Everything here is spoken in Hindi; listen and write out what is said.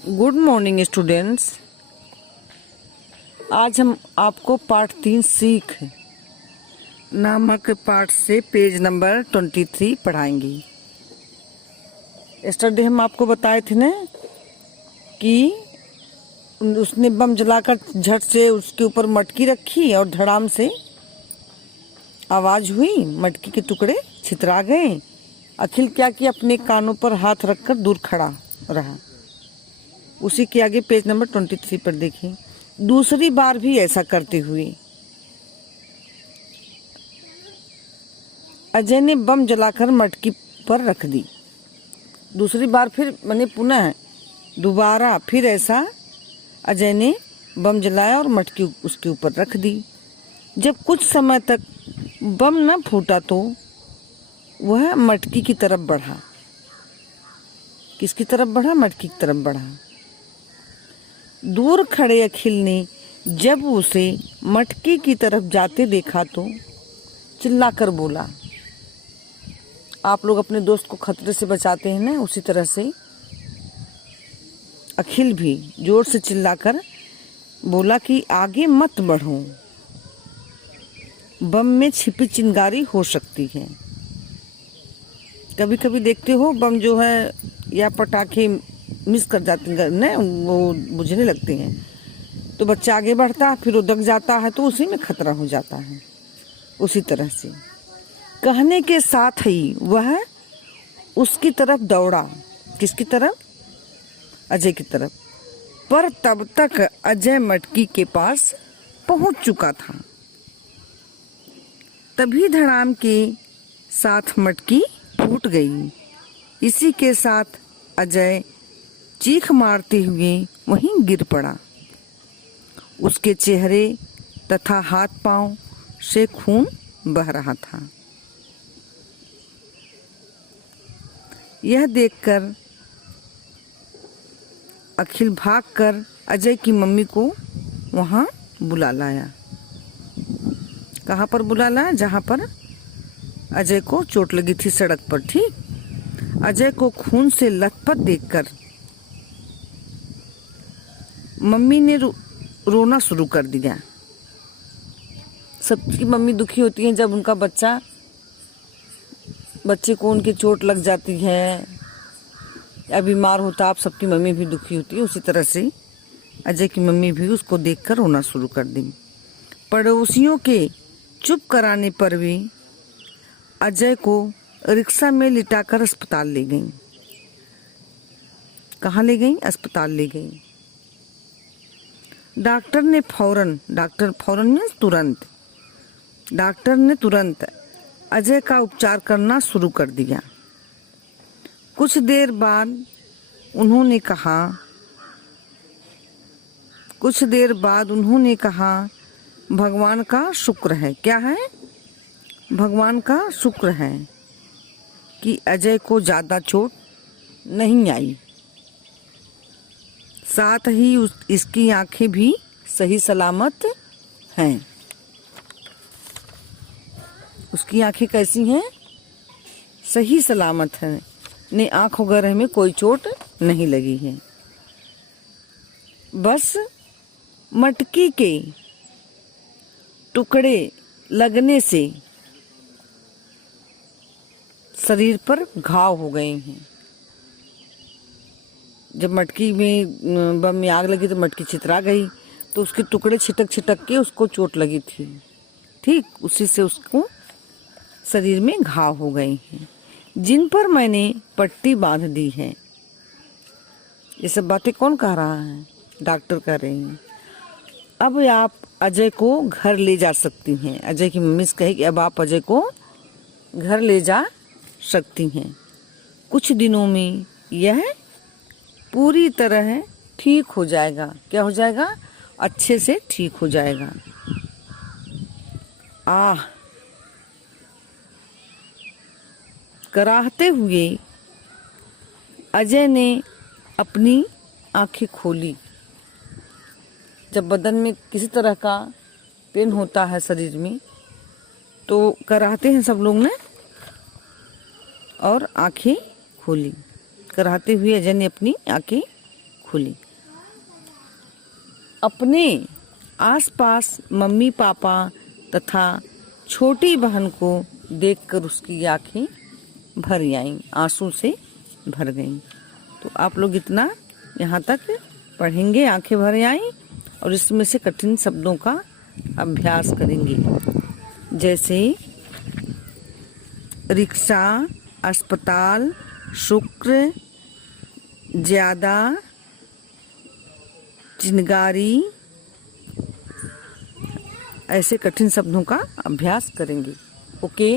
Good morning students. आज हम आपको पाठ 3 सीख नामक पाठ से पेज नंबर 23 पढ़ाएंगे। यस्टरडे हम आपको बताए थे ना कि उसने बम जलाकर झट से उसके ऊपर मटकी रखी और धड़ाम से आवाज हुई, मटकी के टुकड़े छितरा गए। अखिल क्या किया, अपने कानों पर हाथ रखकर दूर खड़ा रहा। उसी के आगे पेज नंबर 23 पर देखिए। दूसरी बार भी ऐसा करते हुए अजय ने बम जलाकर मटकी पर रख दी। दूसरी बार फिर मैंने पुनः दोबारा फिर ऐसा अजय ने बम जलाया और मटकी उसके ऊपर रख दी। जब कुछ समय तक बम न फूटा तो वह मटकी की तरफ बढ़ा। किसकी तरफ बढ़ा? मटकी की तरफ बढ़ा। दूर खड़े अखिल ने जब उसे मटकी की तरफ जाते देखा तो चिल्लाकर बोला। आप लोग अपने दोस्त को खतरे से बचाते हैं ना, उसी तरह से अखिल भी जोर से चिल्लाकर बोला कि आगे मत बढ़ो, बम में छिपी चिंगारी हो सकती है। कभी कभी देखते हो बम जो है या पटाखे मिस कर जाते हैं ना, वो बुझने लगते हैं तो बच्चा आगे बढ़ता है, फिर वो दब जाता है तो उसी में खतरा हो जाता है। उसी तरह से कहने के साथ ही वह उसकी तरफ दौड़ा। किसकी तरफ? अजय की तरफ। पर तब तक अजय मटकी के पास पहुंच चुका था। तभी धड़ाम के साथ मटकी फूट गई। इसी के साथ अजय चीख मारते हुए वहीं गिर पड़ा। उसके चेहरे तथा हाथ पांव से खून बह रहा था। यह देखकर अखिल भागकर अजय की मम्मी को वहां बुला लाया। कहाँ पर बुला लाया? जहां पर अजय को चोट लगी थी, सड़क पर। ठीक। अजय को खून से लथपथ देखकर मम्मी ने रोना शुरू कर दिया। सबकी मम्मी दुखी होती है जब उनका बच्चे को उनकी चोट लग जाती है या बीमार होता। आप सबकी मम्मी भी दुखी होती है। उसी तरह से अजय की मम्मी भी उसको देखकर रोना शुरू कर दी। पड़ोसियों के चुप कराने पर भी अजय को रिक्शा में लिटाकर अस्पताल ले गई। कहाँ ले गई? अस्पताल ले गई। डॉक्टर ने तुरंत अजय का उपचार करना शुरू कर दिया। कुछ देर बाद उन्होंने कहा, भगवान का शुक्र है। क्या है? भगवान का शुक्र है कि अजय को ज्यादा चोट नहीं आई। साथ ही इसकी आंखें भी सही सलामत हैं। उसकी आंखें कैसी हैं? सही सलामत हैं। ने आंख वगैरह में कोई चोट नहीं लगी है। बस मटकी के टुकड़े लगने से शरीर पर घाव हो गए हैं। जब मटकी में बम में आग लगी तो मटकी छितरा गई, तो उसके टुकड़े छिटक के उसको चोट लगी थी। ठीक, उसी से उसको शरीर में घाव हो गए हैं, जिन पर मैंने पट्टी बांध दी है। ये सब बातें कौन कह रहा है? डॉक्टर कह रहे हैं। अब आप अजय को घर ले जा सकती हैं। अजय की मम्मी से कहे कि अब आप अजय को घर ले जा सकती हैं। कुछ दिनों में यह पूरी तरह ठीक हो जाएगा। क्या हो जाएगा? अच्छे से ठीक हो जाएगा। कराहते हुए अजय ने अपनी आंखें खोली। जब बदन में किसी तरह का पेन होता है शरीर में तो कराहते हैं सब लोग ने, और आंखें खोली। कराहते हुए अजय ने अपनी आंखें खुली। अपने आसपास मम्मी पापा तथा छोटी बहन को देखकर उसकी आंखें भर आईं, आंसू से भर गईं। तो आप लोग इतना यहाँ तक पढ़ेंगे, आंखें भर आईं, और इसमें से कठिन शब्दों का अभ्यास करेंगे, जैसे रिक्शा, अस्पताल, शुक्र, ज्यादा, चिनगारी, ऐसे कठिन शब्दों का अभ्यास करेंगे। ओके।